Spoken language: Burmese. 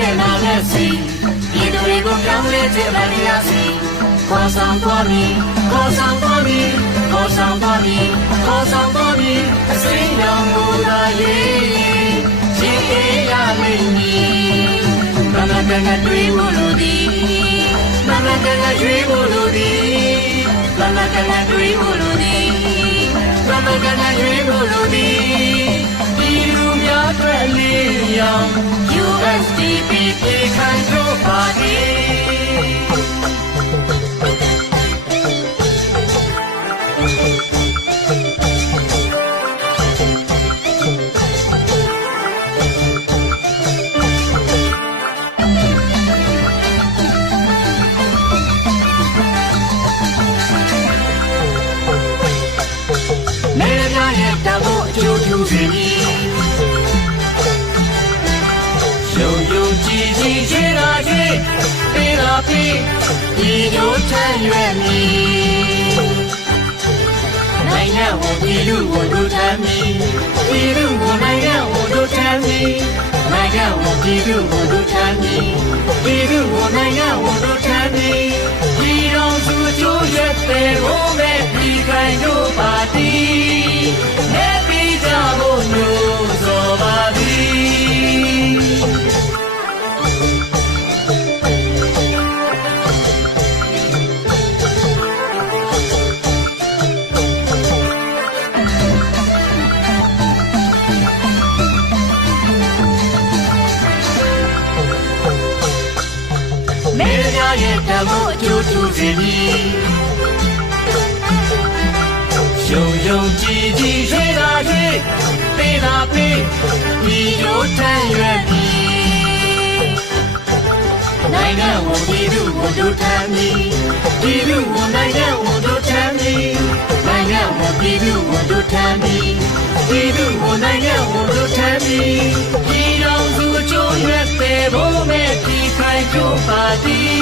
တဲ့နာနဲ့စီဒီတို့တွေကိုပြောင်းလဲခြင်းမရစီခေါ်ဆောင်သွားပြီခေါ်ဆောင်သွားပြီခေါ်ဆောင်သွားပြီခေါ်ဆောင်သွားပြီအစိမ်းရောင်ကိုသာရေးရှိရလိမ့်မည်မမကန်ကတွေးဖို့လိုသည်မမကန်ကရွေးဖို့လိုသည်မမကန်ကတွေးဖို့လိုသည်မမကန်ကရွေးဖို့လိုသည်ဒီလူများအတွက်လေးရောင် USDP ခိုင်တို့ပါသည်ကျိုးကျူးစီရှုံယုံကြည်ကြည်ရှိတာရှိပေးတာပေးဒီတို့ထမ်းရွယ်မည်နိုင်ငံဝန်ပြည်လူဝန်တို့ထမ်းမည်ပြည်လူဝန်နိုင်ငံဝန်တို့ထမ်းမည်နိုင်ငံဝန်ပြည်လူဝန်တို့ထမ်းမည်ပြည်လူဝန်နိုင်ငံဝန်တို့ထမ်းမည်ဒီတော်စုကျိုးရက်တဲ့ဘုံမဲ့ပြည်ခိုင်တို့ပါတီရဲ့တမို့အကျိုးထူးစေမည်ရှုံယုံကြည်ကြည်ရှိတာရှိပေးတာပေးဒီတို့ထမ်းရွယ်မည်နိုင်ငံဝန်ပြည်သူဝန်တို့ထမ်းမည်ပြည်သူဝန်နိုင်ငံဝန်တို့ထမ်းမည်နိုင်ငံဝန်ပြည်သူဝန်တို့ထမ်းမည်ပြည်သူဝန်နိုင်ငံဝန်တို့ထမ်းမည်ဒီတော်စုအကျိုးရွယ်တဲ့ဘုံမဲ့ဒီခိုင်ကျိုးပါသည်